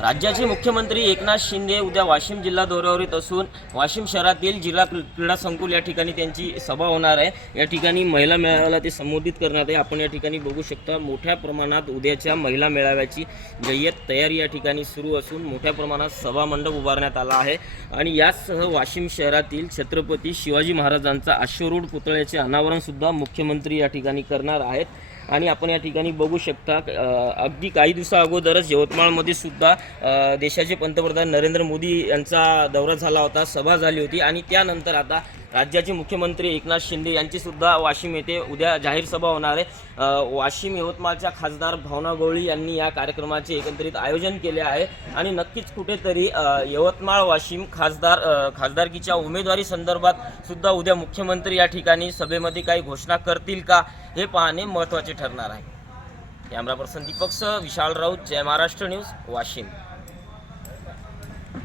राज्याचे मुख्यमंत्री एकनाथ शिंदे उद्या वाशिम जिल्हा दौऱ्यावर येत असून वाशिम शहरातील जिल्हा क्रीडा संकुल या ठिकाणी त्यांची सभा होणार आहे. या ठिकाणी महिला मेळाव्याला ते संबोधित करणार आहे. आपण या ठिकाणी बघू शकता मोठ्या प्रमाणात उद्याच्या महिला मेळाव्याची जय्यत तयारी या ठिकाणी सुरू असून मोठ्या प्रमाणात सभा मंडप उभारण्यात आला आहे. आणि यासह वाशिम शहरातील छत्रपती शिवाजी महाराजांचा अश्वरूढ पुतळ्याचे अनावरणसुद्धा मुख्यमंत्री या ठिकाणी करणार आहेत. आणि आपण या ठिकाणी बघू शकता अगदी काही दिवसा अगोदरच यवतमाळमध्ये सुद्धा देशाचे पंतप्रधान नरेंद्र मोदी यांचा दौरा झाला होता सभा झाली होती आणि त्यानंतर आता राज्याचे मुख्यमंत्री एकनाथ शिंदे यांचीसुद्धा वाशिम येथे उद्या जाहीर सभा होणार आहे. वाशिम यवतमाळच्या खासदार भावना गवळी यांनी या कार्यक्रमाचे एकत्रित आयोजन केले आहे आणि नक्कीच कुठेतरी यवतमाळ वाशिम खासदार खासदारकीच्या उमेदवारी संदर्भात सुद्धा उद्या मुख्यमंत्री या ठिकाणी सभेमध्ये काही घोषणा करतील का? हे पाहणे महत्त्वाचे ठरणार आहे. कॅमेरा पर्सन दीपक सह विशाल राऊत जय महाराष्ट्र न्यूज वाशिम.